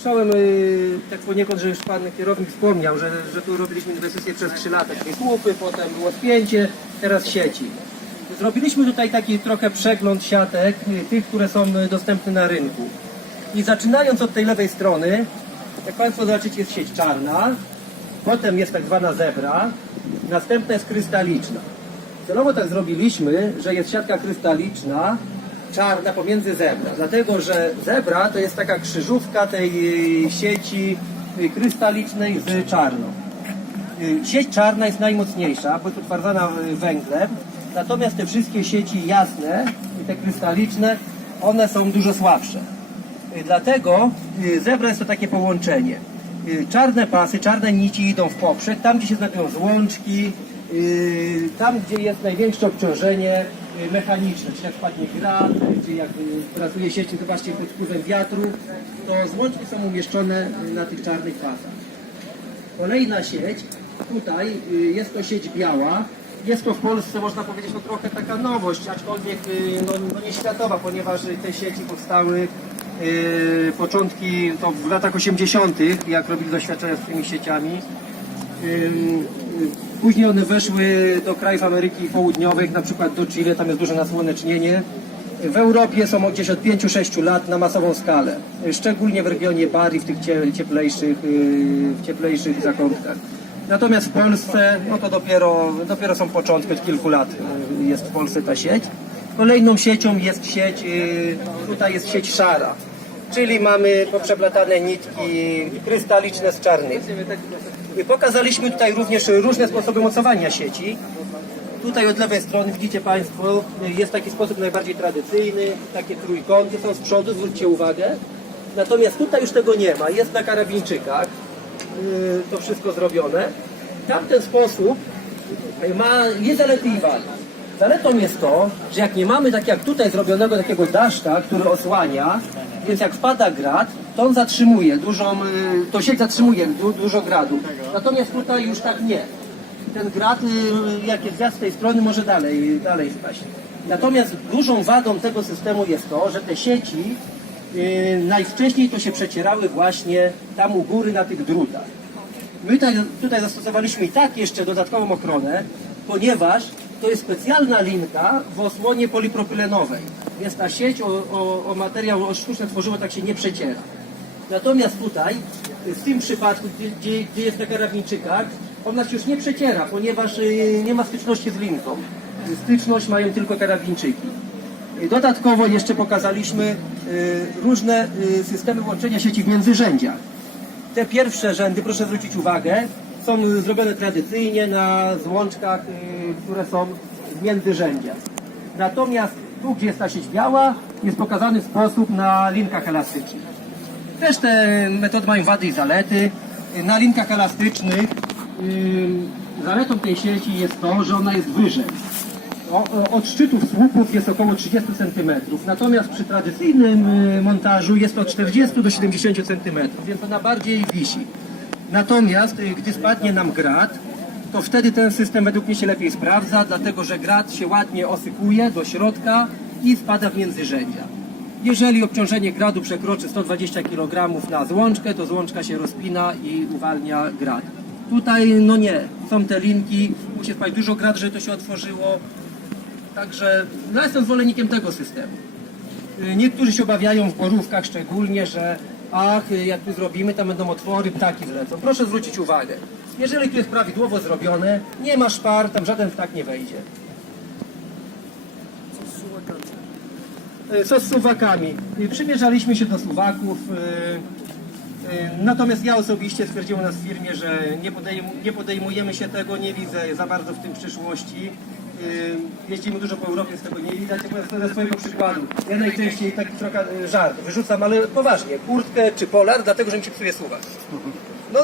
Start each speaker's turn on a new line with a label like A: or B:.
A: słyszałem y, tak poniekąd, że już pan kierownik wspomniał, że, że tu robiliśmy inwestycje przez 3 lata, czyli słupy, potem było spięcie, teraz sieci. Zrobiliśmy tutaj taki trochę przegląd siatek, y, tych, które są dostępne na rynku. I zaczynając od tej lewej strony, jak Państwo zobaczycie, jest sieć czarna, potem jest tak zwana zebra, następna jest krystaliczna. Celowo tak zrobiliśmy, że jest siatka krystaliczna, czarna pomiędzy zebra, dlatego że zebra to jest taka krzyżówka tej y, sieci y, krystalicznej z czarną. Y, Sieć czarna jest najmocniejsza, bo jest utwardzana węglem, natomiast te wszystkie sieci jasne i te krystaliczne, one są dużo słabsze. Dlatego zebra jest to takie połączenie. Czarne pasy, czarne nici idą w poprzek, tam gdzie się znajdują złączki, tam gdzie jest największe obciążenie mechaniczne, czyli jak spadnie grat, czy jak y, pracuje sieć, zobaczcie pod wpływem wiatru, to złączki są umieszczone y, na tych czarnych pasach. Kolejna sieć, tutaj y, jest to sieć biała. Jest to w Polsce, można powiedzieć, no trochę taka nowość, aczkolwiek y, no, no nie światowa, ponieważ y, te sieci powstały y, początki to w latach 80., jak robili doświadczenia z tymi sieciami. Y, Później one weszły do krajów Ameryki Południowej, na przykład do Chile, tam jest duże nasłonecznienie. W Europie są gdzieś od 5-6 lat na masową skalę, szczególnie w regionie Bari, w tych cie- cieplejszych, yy, w cieplejszych zakątkach. Natomiast w Polsce, no to dopiero, dopiero są początki, od kilku lat yy, jest w Polsce ta sieć. Kolejną siecią jest sieć, yy, tutaj jest sieć szara, czyli mamy poprzeplatane nitki krystaliczne z czarnymi. Pokazaliśmy tutaj również różne sposoby mocowania sieci. Tutaj od lewej strony widzicie Państwo, jest taki sposób najbardziej tradycyjny, takie trójkąty są z przodu, zwróćcie uwagę. Natomiast tutaj już tego nie ma, jest na karabińczykach yy, to wszystko zrobione. Tamten sposób ma zalety i wady. Zaletą jest to, że jak nie mamy tak jak tutaj zrobionego takiego daszka, który osłania, więc jak wpada grad, to on zatrzymuje dużą, y, to sieć zatrzymuje du, dużo gradu. Natomiast tutaj już tak nie. Ten grad, y, jak jest wiatr z tej strony, może dalej, dalej wpaść. Natomiast dużą wadą tego systemu jest to, że te sieci y, najwcześniej to się przecierały właśnie tam u góry na tych drutach. My tutaj, tutaj zastosowaliśmy i tak jeszcze dodatkową ochronę, ponieważ to jest specjalna linka w osłonie polipropylenowej. Więc ta sieć o, o, o materiał, o sztuczne tworzywo tak się nie przeciera. Natomiast tutaj, w tym przypadku, gdzie, gdzie, jest na krawniczykach, ona się już nie przeciera, ponieważ y, nie ma styczności z linką. Styczność mają tylko karabinczyki. Dodatkowo jeszcze pokazaliśmy y, różne y, systemy łączenia sieci w międzyrzędziach. Te pierwsze rzędy, proszę zwrócić uwagę, są zrobione tradycyjnie na złączkach, które są w międzyrzędziach. Natomiast tu, gdzie jest ta sieć biała, jest pokazany sposób na linkach elastycznych. Też te metody mają wady i zalety. Na linkach elastycznych zaletą tej sieci jest to, że ona jest wyżej. Od szczytów słupów jest około 30 cm, natomiast przy tradycyjnym y, montażu jest od 40 do 70 cm, więc ona bardziej wisi. Natomiast y, gdy spadnie nam grat, to wtedy ten system według mnie się lepiej sprawdza, dlatego że grat się ładnie osypuje do środka i spada w międzyrzędzia. Jeżeli obciążenie gradu przekroczy 120 kg na złączkę, to złączka się rozpina i uwalnia grad. Tutaj no nie, są te linki, musi wpaść dużo grad, żeby to się otworzyło. Także no jestem zwolennikiem tego systemu. Y, Niektórzy się obawiają w borówkach szczególnie, że ach, y, jak tu zrobimy, tam będą otwory, ptaki wlecą. Proszę zwrócić uwagę. Jeżeli tu jest prawidłowo zrobione, nie ma szpar, tam żaden ptak nie wejdzie. Co z suwakami? Y, Przymierzaliśmy się do suwaków. y, y, Natomiast ja osobiście stwierdziłem nas w firmie, że nie, podejm nie podejmujemy się tego, nie widzę za bardzo w tym przyszłości. Jeździmy dużo po Europie, z tego nie widać. Ja ze swojego przykładu. Ja najczęściej taki trochę żart wyrzucam, ale poważnie, kurtkę czy polar, dlatego że mi się psuje suwak. No